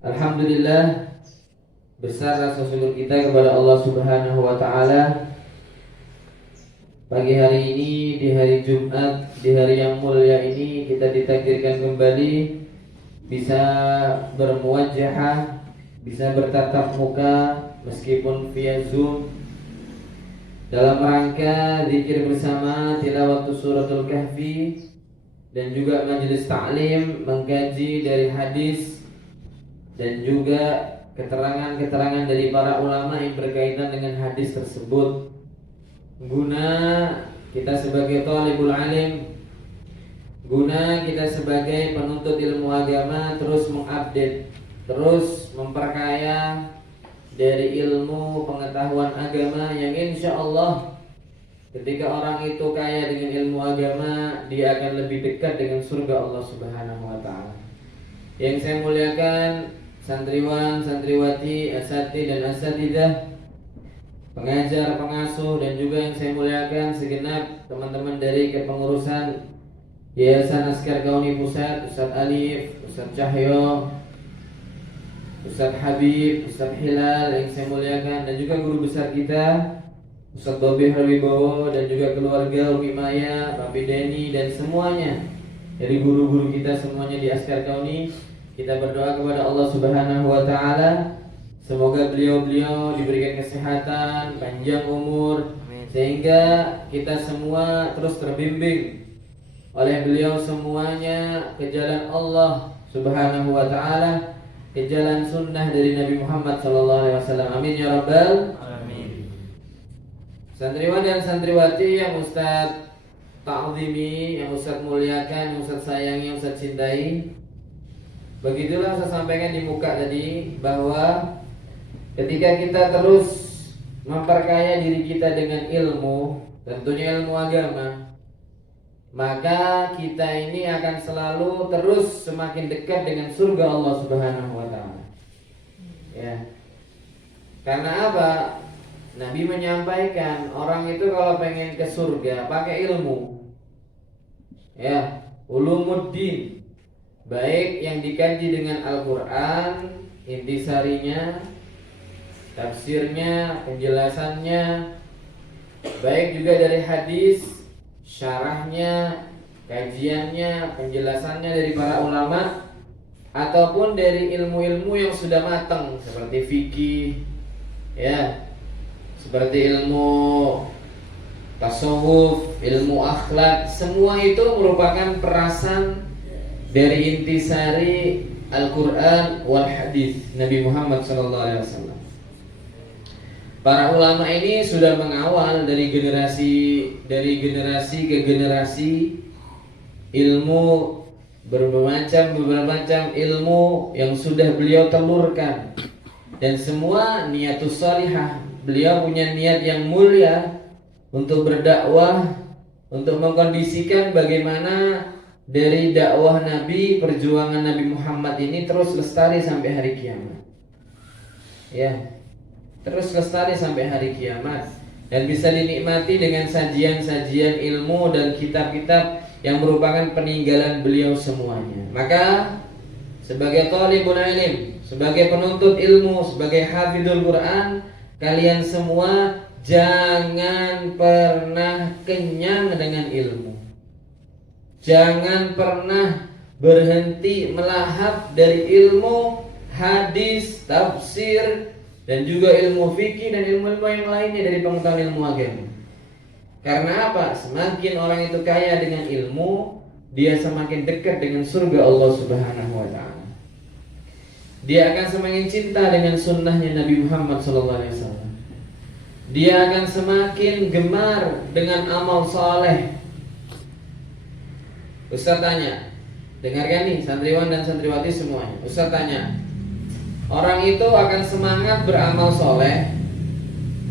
Alhamdulillah, besar rasa syukur kita kepada Allah Subhanahu wa taala. Pagi hari ini, di hari Jumat, di hari yang mulia ini, kita ditakdirkan kembali bisa bermuwajahah, bisa bertatap muka meskipun via Zoom dalam rangka zikir bersama, tilawah suratul Kahfi, dan juga majelis ta'lim mengkaji dari hadis dan juga keterangan-keterangan dari para ulama yang berkaitan dengan hadis tersebut, guna kita sebagai thalibul alim, guna kita sebagai penuntut ilmu agama terus mengupdate, terus memperkaya dari ilmu pengetahuan agama yang insya Allah ketika orang itu kaya dengan ilmu agama, dia akan lebih dekat dengan surga Allah Subhanahu wa taala. Yang saya muliakan, santriwan, santriwati, asatidz dan asatidzah, pengajar, pengasuh, dan juga yang saya muliakan segenap teman-teman dari kepengurusan Yayasan Askar Kauni Pusat, Ustadz Alif, Ustadz Cahyo, Ustadz Habib, Ustadz Hilal yang saya muliakan, dan juga guru besar kita Ustadz Bobi Harwibowo, dan juga keluarga Umi Maya, Pak Bideni, dan semuanya dari guru-guru kita semuanya di Askar Kauni. Kita berdoa kepada Allah Subhanahu wa taala, semoga beliau-beliau diberikan kesehatan, panjang umur, sehingga kita semua terus terbimbing oleh beliau semuanya ke jalan Allah Subhanahu wa taala, ke jalan sunnah dari Nabi Muhammad sallallahu alaihi wasallam. Amin ya rabbal alamin. Santriwan dan santriwati yang Ustadz ta'zimi, yang Ustadz muliakan, yang Ustadz sayangi, yang Ustadz cintai, begitulah saya sampaikan di muka tadi, bahwa ketika kita terus memperkaya diri kita dengan ilmu, tentunya ilmu agama, maka kita ini akan selalu terus semakin dekat dengan surga Allah Subhanahu wa taala. Ya. Karena apa? Nabi menyampaikan orang itu kalau pengen ke surga pakai ilmu. Ya, ulumuddin. Baik yang dikaji dengan Al-Quran, intisarinya, tafsirnya, penjelasannya, baik juga dari hadis, syarahnya, kajiannya, penjelasannya dari para ulama, ataupun dari ilmu-ilmu yang sudah matang seperti fikih, ya, seperti ilmu tasawuf, ilmu akhlak. Semua itu merupakan perasan dari intisari Al-Quran wal hadis Nabi Muhammad SAW. Para ulama ini sudah mengawal dari generasi ke generasi ilmu, bermacam ilmu yang sudah beliau telurkan, dan semua niatus salihah. Beliau punya niat yang mulia untuk berdakwah, untuk mengkondisikan bagaimana dari dakwah Nabi, perjuangan Nabi Muhammad ini terus lestari sampai hari kiamat. Ya, terus lestari sampai hari kiamat, dan bisa dinikmati dengan sajian-sajian ilmu dan kitab-kitab yang merupakan peninggalan beliau semuanya. Maka sebagai thalibul ilm, sebagai penuntut ilmu, sebagai hafidhul Quran, kalian semua jangan pernah kenyang dengan ilmu. Jangan pernah berhenti melahap dari ilmu hadis, tafsir, dan juga ilmu fikih dan ilmu-ilmu yang lainnya dari pengetahuan ilmu agama. Karena apa? Semakin orang itu kaya dengan ilmu, dia semakin dekat dengan surga Allah Subhanahu wa taala. Dia akan semakin cinta dengan sunnahnya Nabi Muhammad SAW. Dia akan semakin gemar dengan amal saleh. Ustaz tanya, dengarkan nih santriwan dan santriwati semuanya. Ustaz tanya, orang itu akan semangat beramal soleh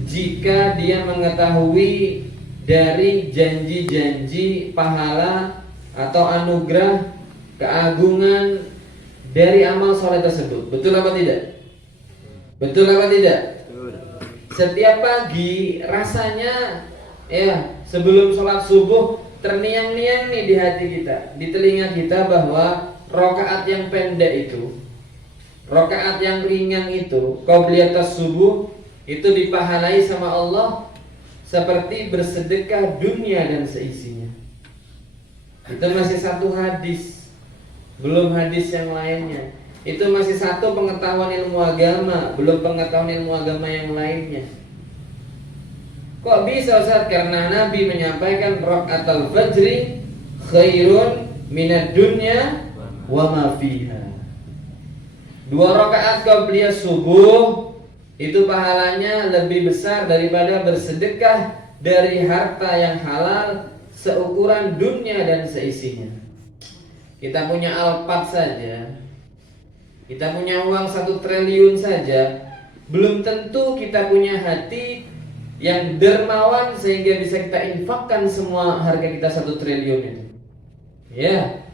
jika dia mengetahui dari janji-janji pahala atau anugerah keagungan dari amal soleh tersebut. Betul apa tidak? Betul apa tidak? Setiap pagi rasanya, ya, sebelum sholat subuh terniang-niang nih di hati kita, di telinga kita, bahwa rakaat yang pendek itu Rakaat yang ringan itu, qabliyatus subuh, itu dipahalai sama Allah seperti bersedekah dunia dan seisinya. Itu masih satu hadis, belum hadis yang lainnya. Itu masih satu pengetahuan ilmu agama, belum pengetahuan ilmu agama yang lainnya. Kok bisa Ustaz? Karena Nabi menyampaikan rakaatul fajri khairun minad dunya wa ma fiha. 2 rakaat qabliyah subuh itu pahalanya lebih besar daripada bersedekah dari harta yang halal seukuran dunia dan seisinya. Kita punya Alphard saja, kita punya uang 1 triliun saja, belum tentu kita punya hati yang dermawan sehingga bisa kita infakkan semua harga kita 1 triliun itu. Ya,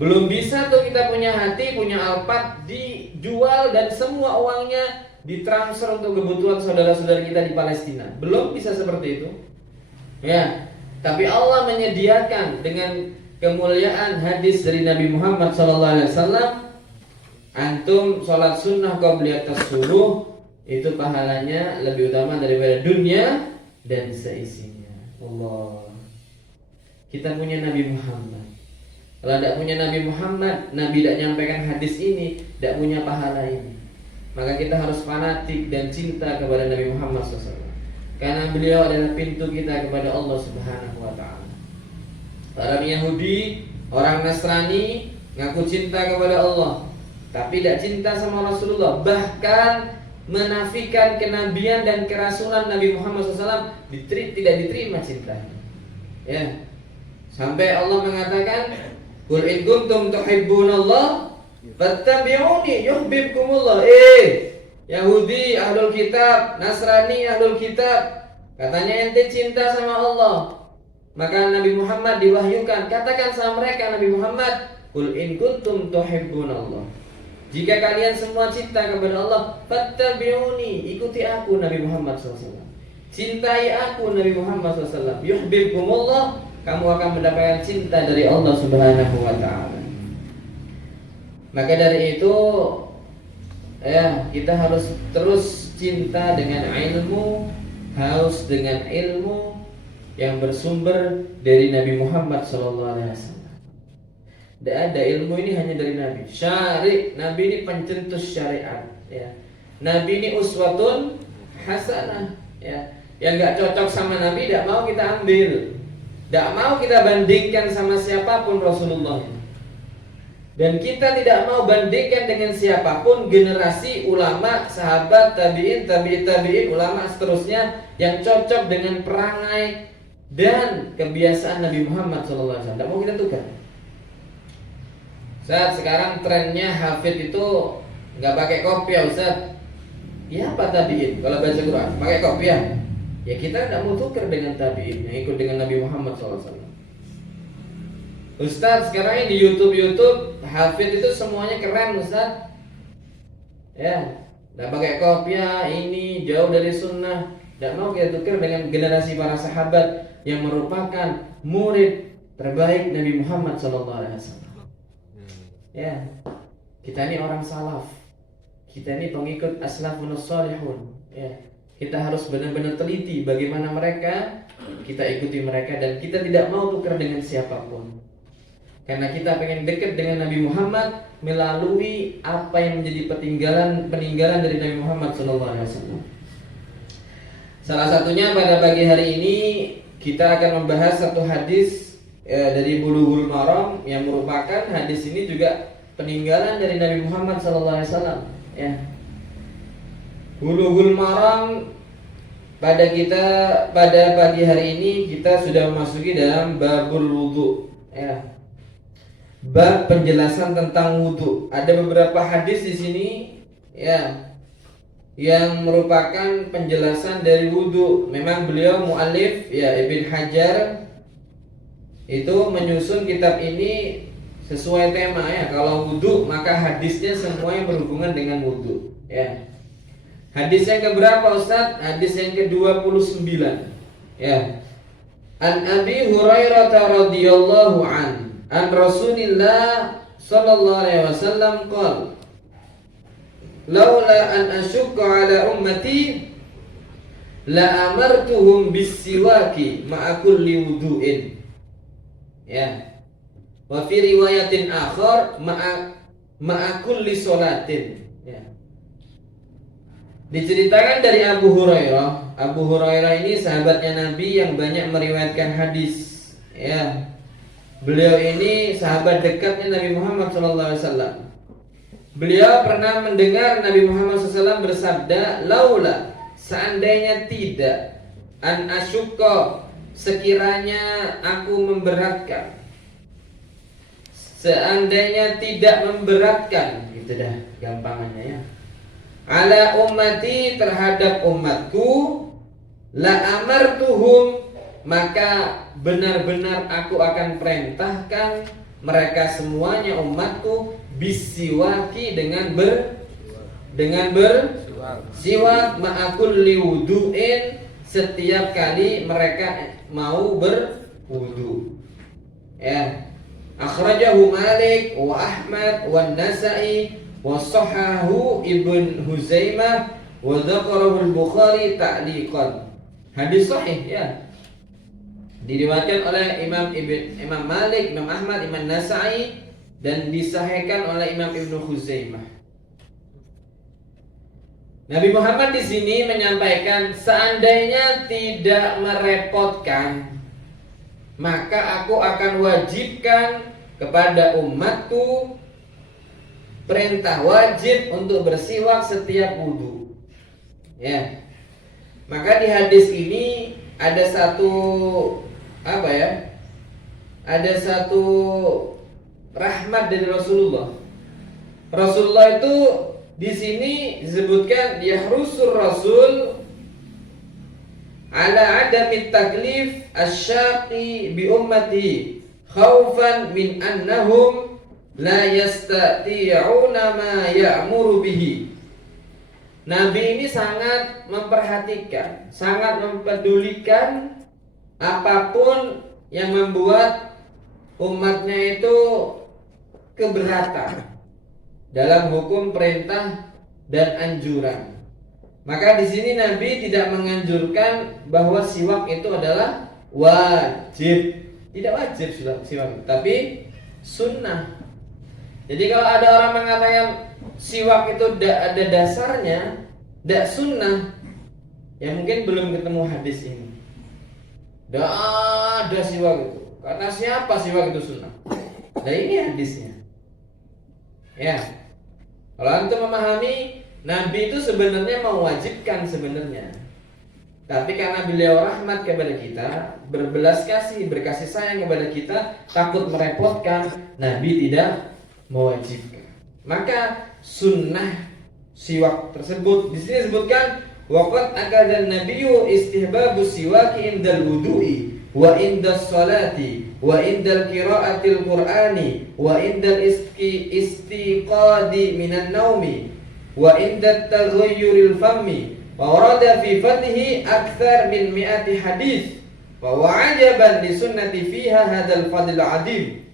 belum bisa tuh kita punya hati, punya Alphard dijual dan semua uangnya ditransfer untuk kebutuhan saudara-saudara kita di Palestina. Belum bisa seperti itu. Ya, tapi Allah menyediakan dengan kemuliaan hadis dari Nabi Muhammad SAW, antum sholat sunnah qabliyatus subuh itu pahalanya lebih utama daripada dunia dan seisinya. Allah. Kita punya Nabi Muhammad. Kalau tidak punya Nabi Muhammad, Nabi tidak nyampaikan hadis ini, tidak punya pahala ini. Maka kita harus fanatik dan cinta kepada Nabi Muhammad SAW, karena beliau adalah pintu kita kepada Allah Subhanahu wa ta'ala. Orang Yahudi, orang Nasrani ngaku cinta kepada Allah, tapi tidak cinta sama Rasulullah, bahkan menafikan kenabian dan kerasulan Nabi Muhammad SAW, tidak diterima cintanya. Ya, sampai Allah mengatakan, "Qul in kuntum tuhibbunallah fattabi'uni yuhibbukumullah." Yahudi ahlul kitab, Nasrani ahlul kitab, katanya ente cinta sama Allah. Maka Nabi Muhammad diwahyukan, katakan sama mereka, Nabi Muhammad, "Qul in kuntum tuhibbunallah." Jika kalian semua cinta kepada Allah, fattabi'uni, ikuti aku Nabi Muhammad SAW. Cintai aku Nabi Muhammad SAW. Yuhibbukumullah, kamu akan mendapatkan cinta dari Allah Subhanahu wa ta'ala. Maka dari itu, ya, kita harus terus cinta dengan ilmu, haus dengan ilmu yang bersumber dari Nabi Muhammad SAW. Tidak ada ilmu ini hanya dari Nabi. Syari', Nabi ini pencetus syariat. Ya. Nabi ini uswatun hasanah. Ya. Yang nggak cocok sama Nabi, tidak mau kita ambil. Tidak mau kita bandingkan sama siapapun Rasulullah. Dan kita tidak mau bandingkan dengan siapapun generasi ulama, sahabat, tabi'in, tabi'in, ulama seterusnya yang cocok dengan perangai dan kebiasaan Nabi Muhammad SAW. Tidak mau kita tukar. Saat sekarang trennya hafid itu nggak pakai kopiah, Ustaz. Ya apa tabi'in? Kalau baca Quran pakai kopiah. Ya kita tidak mau tukar dengan tabi'in yang ikut dengan Nabi Muhammad SAW. Ustaz sekarang ini di YouTube hafid itu semuanya keren, Ustaz. Ya, nggak pakai kopiah, ini jauh dari sunnah. Tidak mau kita tukar dengan generasi para sahabat yang merupakan murid terbaik Nabi Muhammad SAW. Ya, kita ini orang salaf, kita ini pengikut aslafun shalihun. Ya, kita harus benar-benar teliti bagaimana mereka, kita ikuti mereka dan kita tidak mau tukar dengan siapapun. Karena kita pengen dekat dengan Nabi Muhammad melalui apa yang menjadi peninggalan dari Nabi Muhammad SAW. Salah satunya pada pagi hari ini kita akan membahas satu hadis dari Bulughul Maram yang merupakan hadis ini juga peninggalan dari Nabi Muhammad SAW. Ya. Bulughul Maram pada pagi hari ini kita sudah memasuki dalam babul wudu. Ya. Bab penjelasan tentang wudu. Ada beberapa hadis di sini, ya, yang merupakan penjelasan dari wudu. Memang beliau muallif, ya, Ibn Hajar itu menyusun kitab ini sesuai tema, ya. Kalau wudu maka hadisnya semuanya berhubungan dengan wudu, ya. Hadis yang keberapa, Ustaz? Hadis yang ke-29. Ya. An Abi Hurairah radhiyallahu an Rasulillah sallallahu alaihi wasallam qala laula an asyqa ala ummati la amartuhum bis-siwaki ma'a kulli wudu'in. Ya. Wa fi riwayatin akhar ma'a kulli sholatin. Ya. Diceritakan dari Abu Hurairah. Abu Hurairah ini sahabatnya Nabi yang banyak meriwayatkan hadis. Ya. Beliau ini sahabat dekatnya Nabi Muhammad SAW. Beliau pernah mendengar Nabi Muhammad SAW bersabda, laula, seandainya tidak, an asyukka, sekiranya aku memberatkan, seandainya tidak memberatkan, gitu dah gampangannya ya, ala ummati, terhadap umatku, la amartuhum, maka benar-benar aku akan perintahkan mereka semuanya umatku bisiwaki, dengan bersiwak ma'akul liwudu'in, setiap kali mereka mau berwudu. Ya. Akhrajahu Malik wa Ahmad wa Nasa'i wa sahahu Ibn Huzaimah wa dzakarahu al-Bukhari ta'liqan. Hadis sahih ya. Diriwayatkan oleh Imam Malik, Imam Ahmad, Imam Nasa'i, dan disahihkan oleh Imam Ibnu Khuzaimah. Nabi Muhammad di sini menyampaikan, seandainya tidak merepotkan, maka aku akan wajibkan kepada umatku perintah wajib untuk bersiwak setiap wudu. Ya. Maka di hadis ini ada satu ada satu rahmat dari Rasulullah. Rasulullah itu di sini disebutkan yahrusur Rasul ala adami taklif asyaqi bi ummati khaufan min annahum la yastati'una ma ya'muru bihi. Nabi ini sangat memperhatikan, sangat mempedulikan apapun yang membuat umatnya itu keberatan dalam hukum perintah dan anjuran. Maka di sini Nabi tidak menganjurkan bahwa siwak itu adalah wajib. Tidak wajib siwak, tapi sunnah. Jadi kalau ada orang mengatakan siwak itu tidak ada dasarnya, tidak sunnah, ya mungkin belum ketemu hadis ini. Tidak ada siwak itu. Kata siapa siwak itu sunnah? Nah ini hadisnya. Ya, kalau antum memahami, Nabi itu sebenarnya mewajibkan sebenarnya, tapi karena beliau rahmat kepada kita, berbelas kasih, berkasih sayang kepada kita, takut merepotkan, Nabi tidak mewajibkan. Maka sunnah siwak tersebut di sini disebutkan waqad akada an-nabiyyu istihbabu siwaki indal wudu'i wa indas salati wa indal qira'atil qur'ani wa indal istiqadi minan naumi wa indat taghayyuril fammi wa warada fi fadlihi akthar min mi'ati hadis wa wa'ajaban li sunnati fiha hadzal fadl adim.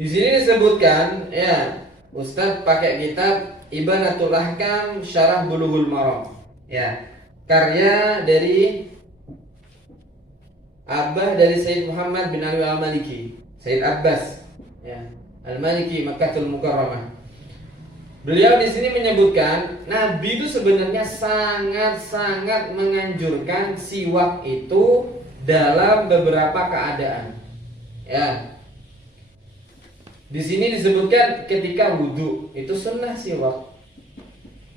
Di sini disebutkan ya, Ustaz pakai kitab Ibanatul Ahkam Syarah Bulughul Maram. Ya, karya dari Abah dari Sayyid Muhammad bin Ali Al-Maliki, Sayyid Abbas, ya, Al-Maliki Makkahul Mukarramah. Beliau di sini menyebutkan Nabi itu sebenarnya sangat-sangat menganjurkan siwak itu dalam beberapa keadaan. Ya. Di sini disebutkan ketika wudhu itu sunnah siwak,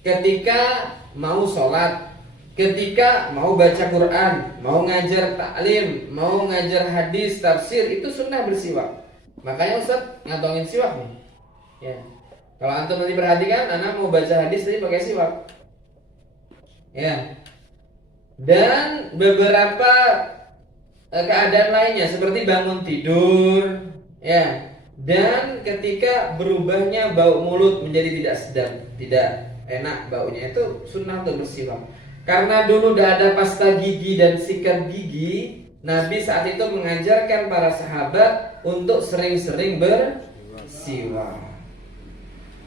ketika mau sholat, ketika mau baca Quran, mau ngajar taklim, mau ngajar hadis, tafsir, itu sunnah bersiwak. Makanya Ustaz ngantongin siwak nih. Ya. Kalau antum nanti perhatikan, anak mau baca hadis tadi pakai siwak. Ya. Dan beberapa keadaan lainnya seperti bangun tidur, ya. Dan ketika berubahnya bau mulut menjadi tidak sedap, tidak enak baunya, itu sunnah untuk bersiwak. Karena dulu tidak ada pasta gigi dan sikat gigi, Nabi saat itu mengajarkan para sahabat untuk sering-sering bersiwak.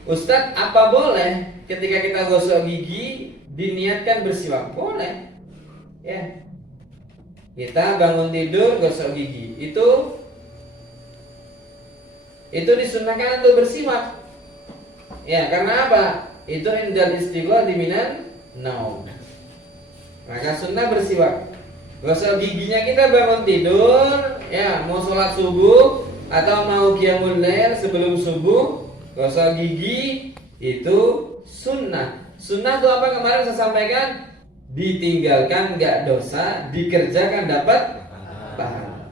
Ustadz, apa boleh ketika kita gosok gigi diniatkan bersiwak? Boleh. Ya. Kita bangun tidur gosok gigi. Itu disunnahkan untuk bersiwak. Ya, karena apa? Itu indal istighfar minan naum. Maka sunnah bersiwak. Gosok giginya kita bangun tidur, ya, mau sholat subuh atau mau qiyamul lail sebelum subuh, gosok gigi itu sunnah. Sunnah itu apa kemarin saya sampaikan? Ditinggalkan nggak dosa, dikerjakan dapat pahala.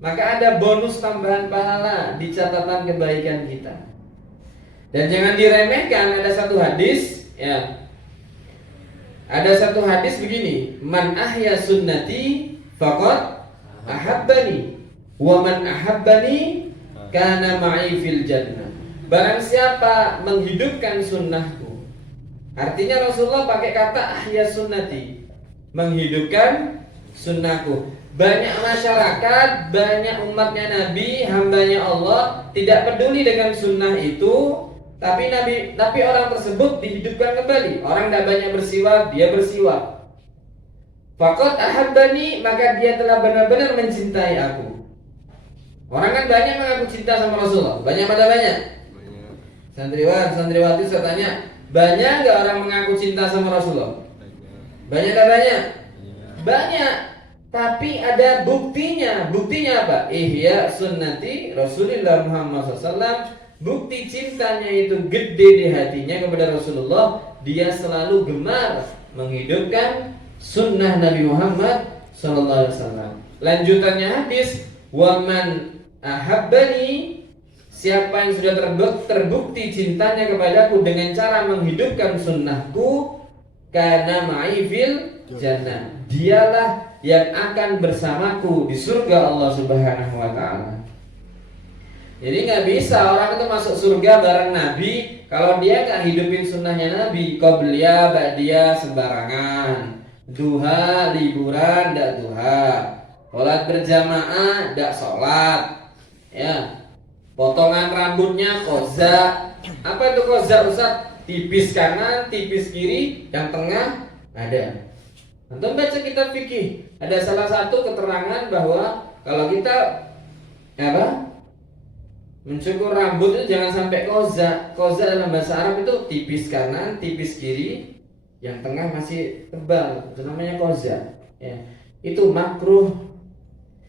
Maka ada bonus tambahan pahala di catatan kebaikan kita. Dan jangan diremehkan, ada satu hadis, ya. Ada satu hadis begini, man ahya sunnati faqad ahabbani wa man ahabbani kana ma'i fil jannah. Barang siapa menghidupkan sunnahku. Artinya Rasulullah pakai kata ahya sunnati, menghidupkan sunnahku. Banyak masyarakat, banyak umatnya Nabi, hambanya Allah tidak peduli dengan sunnah itu. Tapi orang tersebut dihidupkan kembali. Orang tidak banyak bersiwak, dia bersiwak. Faqad ahabbani, maka dia telah benar-benar mencintai aku. Orang kan banyak mengaku cinta sama Rasulullah. Banyak pada banyak? Santriwati saya tanya, banyak nggak orang mengaku cinta sama Rasulullah? Banyak tak banyak? Banyak. Tapi ada buktinya. Buktinya apa? Ihya sunnati Rasulullah Muhammad SAW. Bukti cintanya itu gede di hatinya kepada Rasulullah. Dia selalu gemar menghidupkan sunnah Nabi Muhammad SAW. Lanjutannya hadis, waman ahabbani, siapa yang sudah terbukti cintanya kepadaku dengan cara menghidupkan sunnahku, kana ma'i fil jannah, dialah yang akan bersamaku di surga Allah Subhanahu wa ta'ala. Jadi nggak bisa orang itu masuk surga bareng Nabi kalau dia nggak hidupin sunnahnya Nabi. Qobliyah, ba'diyah sembarangan, duha liburan ndak duha, sholat berjamaah ndak sholat, ya, potongan rambutnya koza. Apa itu koza Ustaz? Tipis kanan, tipis kiri, yang tengah ada. Antum baca kitab fikih, ada salah satu keterangan bahwa kalau kita mencukur rambut itu jangan sampai koza. Koza dalam bahasa Arab itu tipis kanan, tipis kiri, yang tengah masih tebal. Itu namanya koza. Ya. Itu makruh.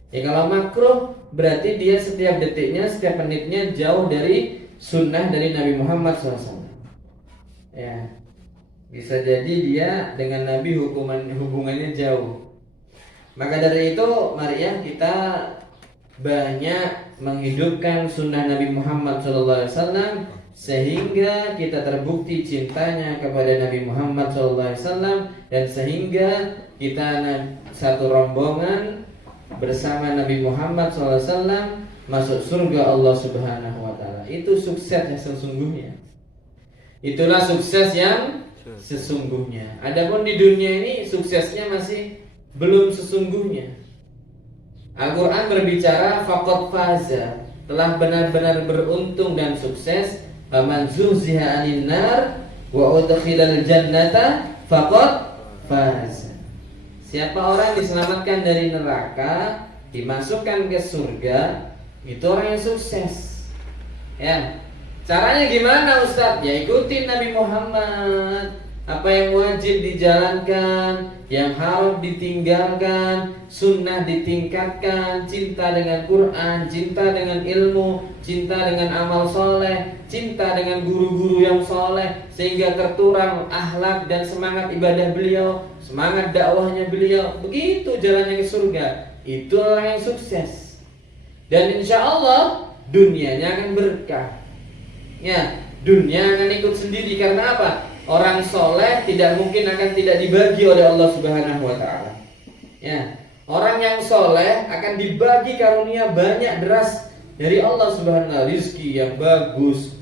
Ya, kalau makruh berarti dia setiap detiknya, setiap menitnya jauh dari sunnah dari Nabi Muhammad SAW. Ya, bisa jadi dia dengan Nabi hubungannya jauh. Maka dari itu, mari ya kita banyak menghidupkan sunnah Nabi Muhammad SAW sehingga kita terbukti cintanya kepada Nabi Muhammad SAW, dan sehingga kita satu rombongan bersama Nabi Muhammad SAW masuk surga Allah Subhanahu wa ta'ala. Itu sukses yang sesungguhnya. Itulah sukses yang sesungguhnya. Adapun di dunia ini suksesnya masih belum sesungguhnya. Al-Quran berbicara faqad faza, telah benar-benar beruntung dan sukses. Faman zuhziha 'anil nar wa udkhilal jannata faqad faza. Siapa orang diselamatkan dari neraka, dimasukkan ke surga, itu orang yang sukses. Ya. Caranya gimana Ustaz? Ya ikutin Nabi Muhammad. Apa yang wajib dijalankan, yang haram ditinggalkan, sunnah ditingkatkan, cinta dengan Quran, cinta dengan ilmu, cinta dengan amal soleh, cinta dengan guru-guru yang soleh, sehingga terturang akhlak dan semangat ibadah beliau, semangat dakwahnya beliau. Begitu jalannya ke surga. Itu orang yang sukses. Dan insya Allah dunianya akan berkah. Ya, dunia akan ikut sendiri. Karena apa? Orang soleh tidak mungkin akan tidak dibagi oleh Allah Subhanahu wa ta'ala. Ya, orang yang soleh akan dibagi karunia banyak deras dari Allah Subhanahu wa ta'ala. Rizki yang bagus,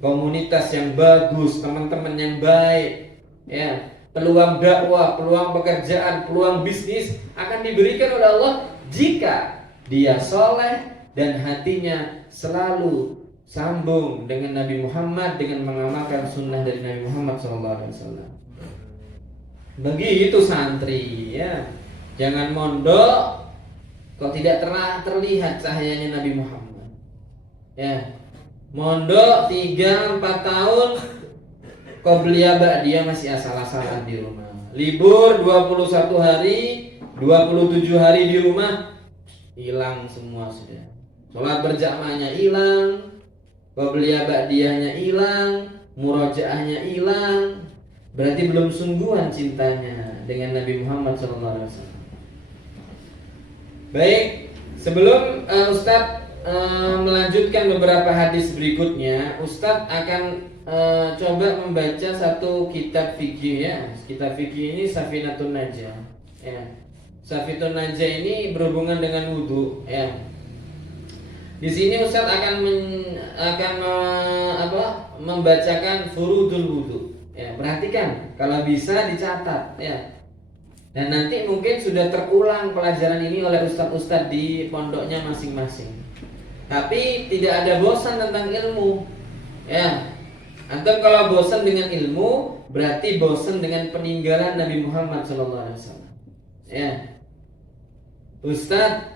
komunitas yang bagus, teman-teman yang baik, ya, peluang dakwah, peluang pekerjaan, peluang bisnis akan diberikan oleh Allah jika dia soleh dan hatinya selalu sambung dengan Nabi Muhammad dengan mengamalkan sunnah dari Nabi Muhammad SAW. Begitu santri ya. Jangan mondok kok tidak terlihat cahayanya Nabi Muhammad. Ya. Mondok 3-4 tahun qobliyah ba'diyah masih asal-asalan di rumah. Libur 21 hari, 27 hari di rumah hilang semua sudah. Sholat berjamaahnya hilang, qobliyah ba'diyahnya hilang, murojaahnya hilang. Berarti belum sungguhan cintanya dengan Nabi Muhammad SAW. Baik, sebelum Ustadz melanjutkan beberapa hadis berikutnya, Ustadz akan coba membaca satu kitab fikih ya. Kitab fikih ini Safinatun Najah. Ya. Safinatun Najah ini berhubungan dengan wudu. Ya. Di sini Ustadz akan membacakan furudul wudu. Ya, perhatikan kalau bisa dicatat ya. Dan nanti mungkin sudah terulang pelajaran ini oleh ustadz-ustadz di pondoknya masing-masing. Tapi tidak ada bosan tentang ilmu. Ya. Antum kalau bosan dengan ilmu, berarti bosan dengan peninggalan Nabi Muhammad SAW. Ya. Ustadz,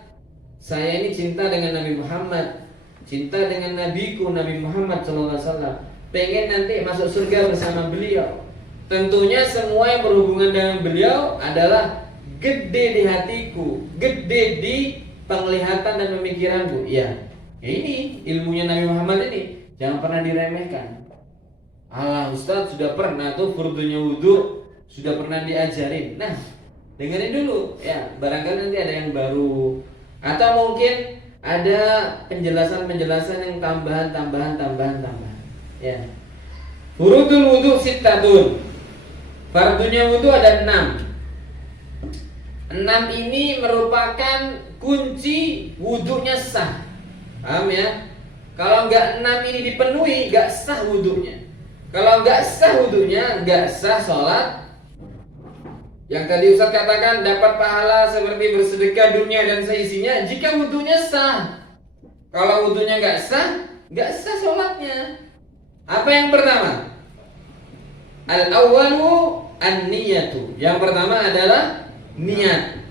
saya ini cinta dengan Nabi Muhammad, cinta dengan nabiku Nabi Muhammad SAW. Pengen nanti masuk surga bersama beliau. Tentunya semua yang berhubungan dengan beliau adalah gede di hatiku, gede di penglihatan dan pemikiranku. Ya. Ini ilmunya Nabi Muhammad ini jangan pernah diremehkan. Allah Ustadz sudah pernah tuh furdunya wudu sudah pernah diajarin. Nah, dengerin dulu ya, barangkali nanti ada yang baru atau mungkin ada penjelasan-penjelasan yang tambahan. Ya. Furudul wudu sittatun. Fardunya wudu ada 6. 6 ini merupakan kunci wudunya sah. Paham ya? Kalau enggak 6 ini dipenuhi, enggak sah wudunya. Kalau enggak sah wudunya, enggak sah sholat. Yang tadi Ustaz katakan dapat pahala seperti bersedekah dunia dan seisinya jika wudunya sah. Kalau wudunya enggak sah sholatnya. Apa yang pertama? Al-awwalu an-niyatu. Yang pertama adalah niat.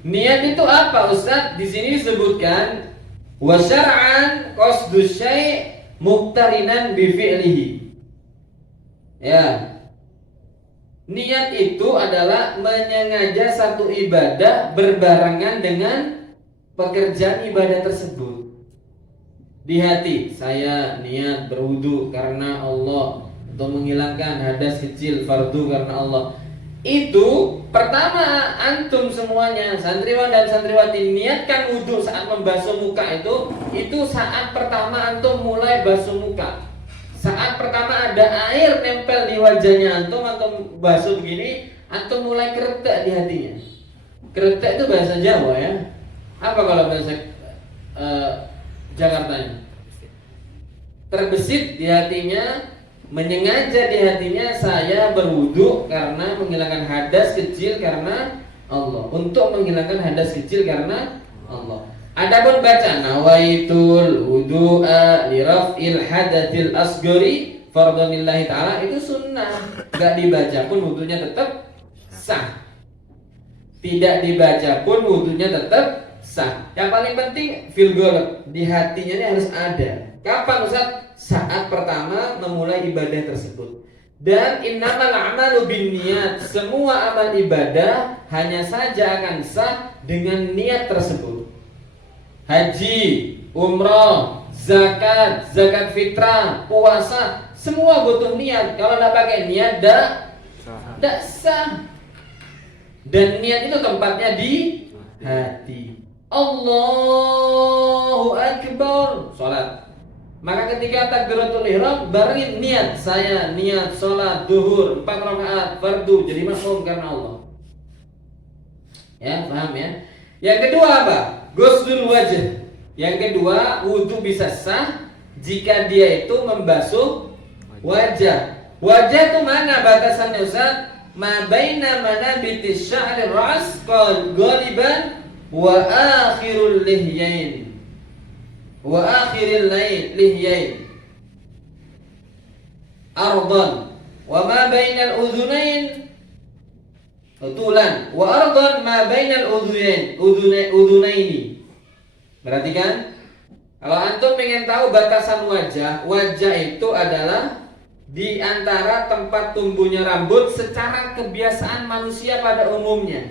Niat itu apa, Ustaz? Di sini disebutkan wa syar'an qasdu syai' muqtarinan bi fi'lihi. Ya. Niat itu adalah menyengaja satu ibadah berbarengan dengan pekerjaan ibadah tersebut. Di hati, saya niat berwudu karena Allah, untuk menghilangkan hadas kecil fardu karena Allah. Itu pertama antum semuanya santriwan dan santriwati niatkan wudu saat membasuh muka itu saat pertama antum mulai basuh muka. Saat pertama ada air nempel di wajahnya antum basuh begini, antum mulai keretek di hatinya. Keretek itu bahasa Jawa ya. Apa kalau bahasa Jakartanya? Terbesit di hatinya, menyengaja di hatinya saya berwudu karena menghilangkan hadas kecil karena Allah. Untuk menghilangkan hadas kecil karena Allah. Adapun baca nawaitul wudu'a li raf'il hadatsil asghari fardhonillahi ta'ala itu sunnah. Enggak dibaca pun wudunya tetap sah. Tidak dibaca pun wudunya tetap sah. Yang paling penting fil qalb, di hatinya ini harus ada. Kapan Ustaz? Saat pertama memulai ibadah tersebut. Dan innamal a'malu binniyat. Semua amal ibadah hanya saja akan sah dengan niat tersebut. Haji, umrah, zakat fitrah, puasa, semua butuh niat. Kalau tidak pakai niat, tidak sah. Dan niat itu tempatnya di hati. Allahu Akbar, sholat. Maka ketika takbiratul ihram barin niat, saya niat sholat duhur 4 rakaat fardu jadi makmum karena Allah. Ya, paham ya? Yang kedua apa? Ghuslul wajh. Yang kedua, wudu bisa sah jika dia itu membasuh wajah. Wajah itu mana batasannya Ustaz? Ma baina manabitis sya'ri ras qaliban wa akhirul lihyain. wa akhiril lihyain ardan wa ma bainal udhunain tulan wa ardan ma bainal udhunaini. Berarti kan, kalau antum pengen tahu batasan wajah, wajah itu adalah di antara tempat tumbuhnya rambut secara kebiasaan manusia pada umumnya.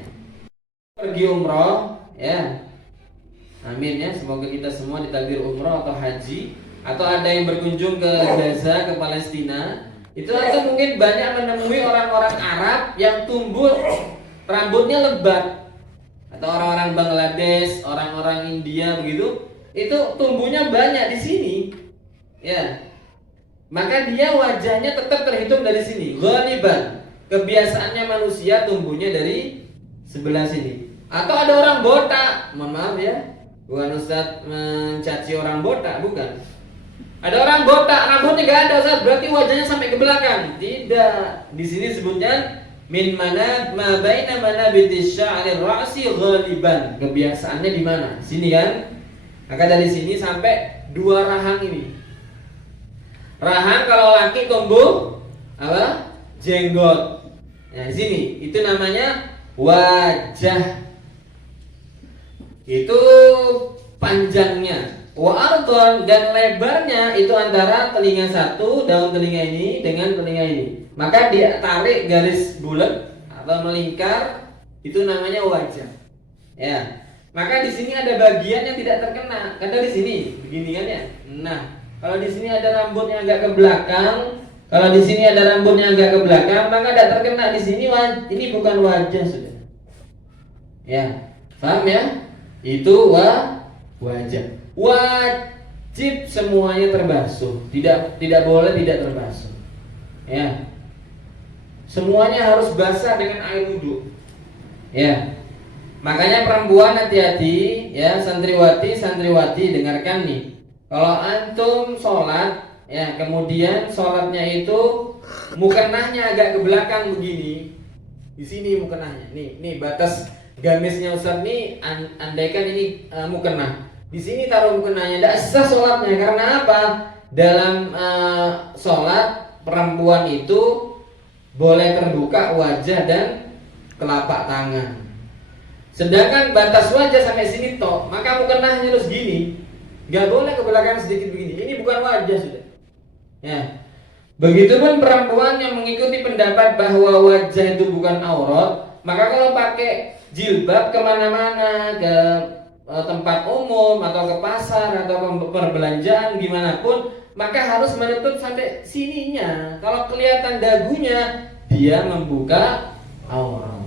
Pergi umroh, ya, amin ya, semoga kita semua ditakdir umroh atau haji, atau ada yang berkunjung ke Gaza, ke Palestina, itu antum mungkin banyak menemui orang-orang Arab yang tumbuh rambutnya lebat, atau orang-orang Bangladesh, orang-orang India begitu, itu tumbuhnya banyak di sini, ya. Maka dia wajahnya tetap terhitung dari sini. Ghaliban, kebiasaannya manusia tumbuhnya dari sebelah sini. Atau ada orang botak, mohon maaf ya, bukan Ustaz mencaci orang botak, bukan. Ada orang botak, rambutnya gak ada Ustaz, berarti wajahnya sampai ke belakang. Tidak. Di sini sebutnya min mana ma baina manabitish sya'rir ra'si ghaliban. Kebiasaannya di mana? Sini kan? Maka dari sini sampai dua rahang ini. Rahang kalau laki tumbuh apa? Jenggot. Nah, di sini itu namanya wajah. Itu panjangnya. Wa ardon, dan lebarnya itu antara telinga satu, daun telinga ini dengan telinga ini. Maka dia tarik garis bulat atau melingkar, itu namanya wajah. Ya. Maka di sini ada bagian yang tidak terkena. Karena di sini begini kan ya. Nah, kalau di sini ada rambutnya agak ke belakang, kalau di sini ada rambutnya agak ke belakang, maka tidak terkena di sini. Ini bukan wajah sudah. Ya, paham ya? Itu wajah. Wajib semuanya terbasuh. Tidak boleh tidak terbasuh. Ya. Semuanya harus basah dengan air wudhu. Ya. Makanya perempuan hati-hati ya, santriwati dengarkan nih. Kalau antum sholat, ya kemudian sholatnya itu mukenahnya agak ke belakang begini, di sini mukenahnya, nih batas gamisnya Ustaz nih, andaikan ini mukenah, di sini taruh mukenahnya, tidak sah sholatnya. Karena apa? Dalam sholat perempuan itu boleh terbuka wajah dan telapak tangan. Sedangkan batas wajah sampai sini toh, maka mukenahnya harus gini. Gak boleh ke belakang sedikit begini. Ini bukan wajah sudah. Ya. Begitupun perempuan yang mengikuti pendapat bahwa wajah itu bukan aurat, maka kalau pakai jilbab kemana-mana, ke tempat umum atau ke pasar atau ke perbelanjaan gimana pun, maka harus menutup sampai sininya. Kalau kelihatan dagunya, dia membuka aurat.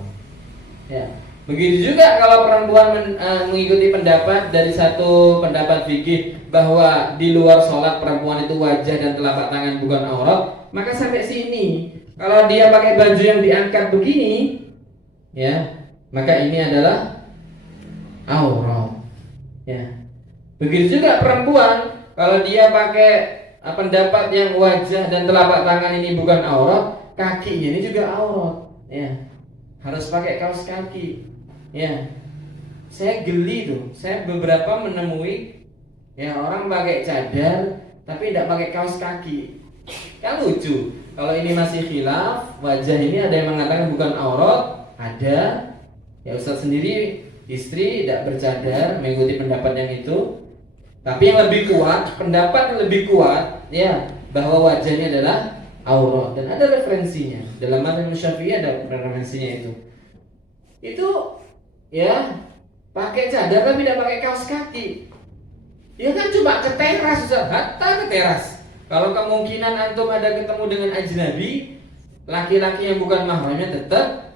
Ya. Begitu juga kalau perempuan mengikuti pendapat dari satu pendapat fikih bahwa di luar sholat perempuan itu wajah dan telapak tangan bukan aurat, maka sampai sini. Kalau dia pakai baju yang diangkat begini, ya, maka ini adalah aurat. Ya. Begitu juga perempuan kalau dia pakai pendapat yang wajah dan telapak tangan ini bukan aurat, kakinya ini juga aurat. Ya. Harus pakai kaos kaki. Ya, saya geli tuh. Saya beberapa menemui ya orang pakai cadar tapi tidak pakai kaos kaki. Kan lucu. Kalau ini masih khilaf, wajah ini ada yang mengatakan bukan aurat, ada. Ya Ustaz sendiri istri tidak bercadar, mengikuti pendapat yang itu. Tapi yang lebih kuat, pendapat yang lebih kuat, ya bahwa wajahnya adalah aurat dan ada referensinya. Dalam mazhab Syafi'i ada referensinya itu. Itu ya pakai cadar tapi tidak pakai kaos kaki. Ya kan cuma ke teras, hatta ke teras. Kalau kemungkinan antum ada ketemu dengan ajnabi, laki-laki yang bukan mahramnya tetap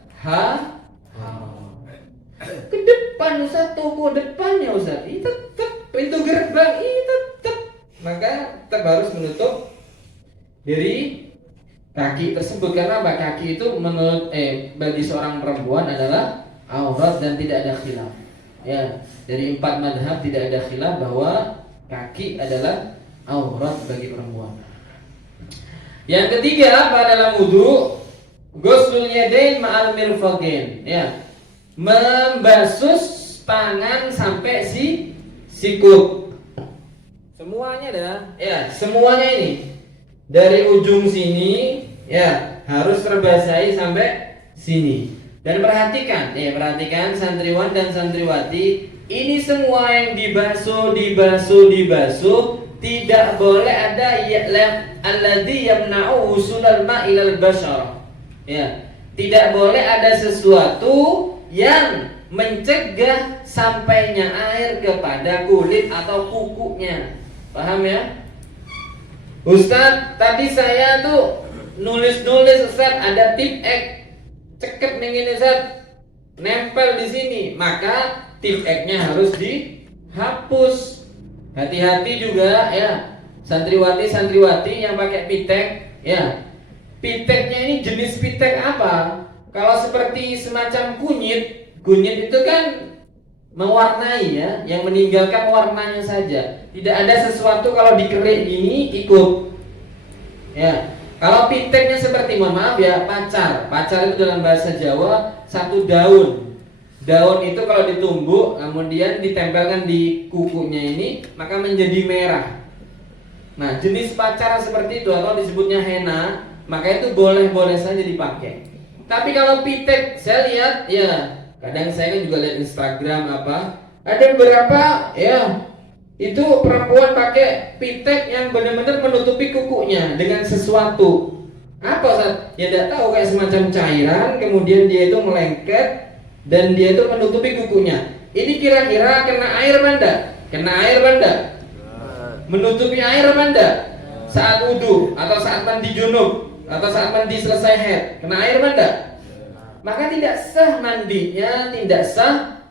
ke depan Ustaz, toko depannya Ustaz, itu tetap pintu gerbang ini tetap, maka tetap harus menutup dari kaki tersebut. Karena kaki itu menurut bagi seorang perempuan adalah aurat dan tidak ada khilaf. Ya, dari 4 madhab tidak ada khilaf bahwa kaki adalah aurat bagi perempuan. Yang ketiga apa dalam wudu? Ghuslul yadain ma'al mirfaqain. Ya. Membasuh tangan sampai sikut. Semuanya dah, ya, semuanya ini dari ujung sini ya harus terbasahi sampai sini. Dan perhatikan, perhatikan santriwan dan santriwati, ini semua yang dibasuh tidak boleh ada alladzi yamna'u usulal ma'ilal bashar. Ya, tidak boleh ada sesuatu yang mencegah sampainya air kepada kulit atau kukunya. Paham ya? Ustaz, tadi saya tuh nulis Ustaz, ada tip X cekep nih ini Ustaz, nempel di sini, maka tip X-nya harus dihapus. Hati-hati juga ya, santriwati yang pakai pitek ya. Piteknya ini jenis pitek apa? Kalau seperti semacam kunyit itu kan mewarnai ya, yang meninggalkan warnanya saja. Tidak ada sesuatu kalau dikerik gini ikut. Ya. Kalau piteknya seperti, mohon maaf ya, pacar itu dalam bahasa Jawa satu daun. Daun itu kalau ditumbuk kemudian ditempelkan di kukunya ini maka menjadi merah. Nah, jenis pacar seperti itu atau disebutnya henna, maka itu boleh saja dipakai. Tapi kalau pitek, saya lihat ya, kadang saya kan juga lihat Instagram ada beberapa ya, itu perempuan pakai pitek yang benar-benar menutupi kukunya dengan sesuatu. Apa Ustaz? Ya tidak tahu, kayak semacam cairan, kemudian dia itu melengket dan dia itu menutupi kukunya. Ini kira-kira kena air mana? Kena air mana? Menutupi air mana? Saat wudu atau saat mandi junub atau saat mandi selesai haid, kena air mana? Maka tidak sah mandinya, tidak sah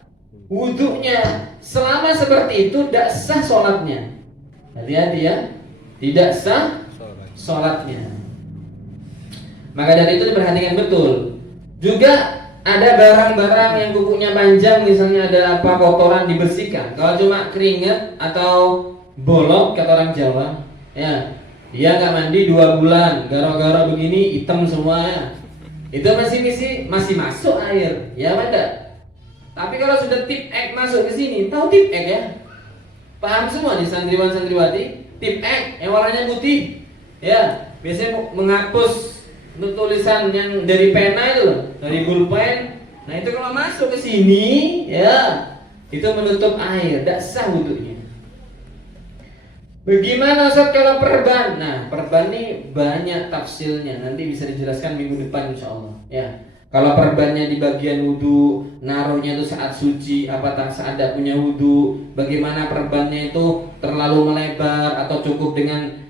wudunya. Selama seperti itu tidak sah sholatnya. Hati-hati ya, tidak sah sholatnya. Maka dari itu diperhatikan betul. Juga ada barang-barang yang kukunya panjang, misalnya ada kotoran, dibersihkan. Kalau cuma keringat atau bolok kata orang Jawa, ya dia nggak mandi 2 bulan, gara-gara begini hitam semuanya, itu masih masuk air, ya mana? Tapi kalau sudah tip X masuk ke sini, tahu tip X ya? Paham semua nih santriwan-santriwati? Tip X yang warnanya putih, ya biasanya menghapus tulisan yang dari pena itu, dari pulpen. Nah itu kalau masuk ke sini, ya itu menutup air, tidak sah wudunya. Bagaimana Ustaz kalau perban? Nah perban ini banyak tafsirnya, nanti bisa dijelaskan minggu depan insya Allah. Ya. Kalau perbannya di bagian wudu, naruhnya itu saat suci, apakah saat tidak punya wudu, bagaimana perbannya itu terlalu melebar atau cukup dengan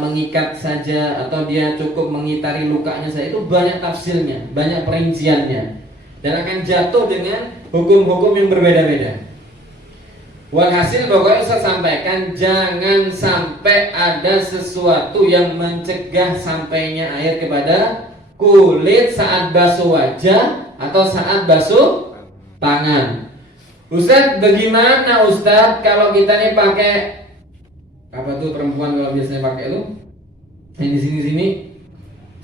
mengikat saja, atau dia cukup mengitari lukanya saja, itu banyak tafsirnya, banyak perinciannya, dan akan jatuh dengan hukum-hukum yang berbeda-beda. Walhasil pokoknya saya sampaikan, jangan sampai ada sesuatu yang mencegah sampainya air kepada kulit saat basuh wajah atau saat basuh tangan. Ustaz, bagaimana Ustaz kalau kita nih pakai apa tuh perempuan kalau biasanya pakai itu? Yang di sini